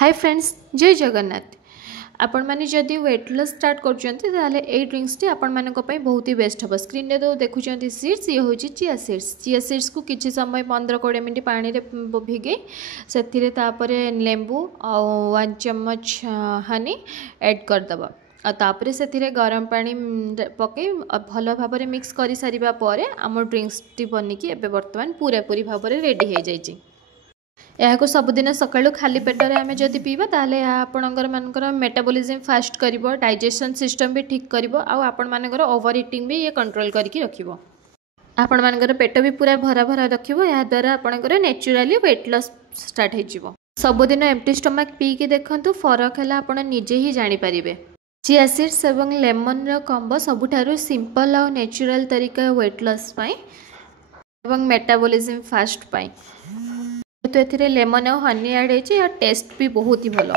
Hi friends, जय जगन्नाथ। आपण मैंने जदि वेट लॉस स्टार्ट कर ड्रिंक्स टी आपण मानक बहुत ही बेस्ट हम। स्क्रीन तो देखुं सीड्स, ये हूँ चिया सीड्स। चिया सीड्स को किसी समय 15-20 मिनट पानी भिगे से लेंबू आ 1 चम्मच हनी ऐड करदे तापर से गरम पानी पकई भल भाव मिक्स कर सारापर आम ड्रिंक्स टी बनिकी बर्तमान पूरा पूरी भाव रेडी हो जाए। यहाँ सबुदिन सकाळु खाली पेटर आम जदि पीवा ताले आपणकर मानकर मेटाबॉलिज्म फास्ट करिवो, डाइजेशन सिस्टम भी ठीक करिवो, आपण मानकर ओवर ईटिंग भी ये कंट्रोल करके रखिवो। आपण मानकर पेट भी पूरा भरा भरा रखिवो। या द्वारा आपणकर नेचुराली वेट लॉस स्टार्ट हो जिवो। सबुदिन एम्प्टी स्टमक पी के देखंतु, फरक है आपण निजे ही जानि परिबे। चिया सीड्स एवं लेमन रो कॉम्बो सबुठारु सिंपल और नेचुरल तरीका वेट लॉस पाई एवं मेटाबॉलिज्म फास्ट पाई। तो ये लेमन और हनी ऐड होती, टेस्ट भी बहुत ही भल।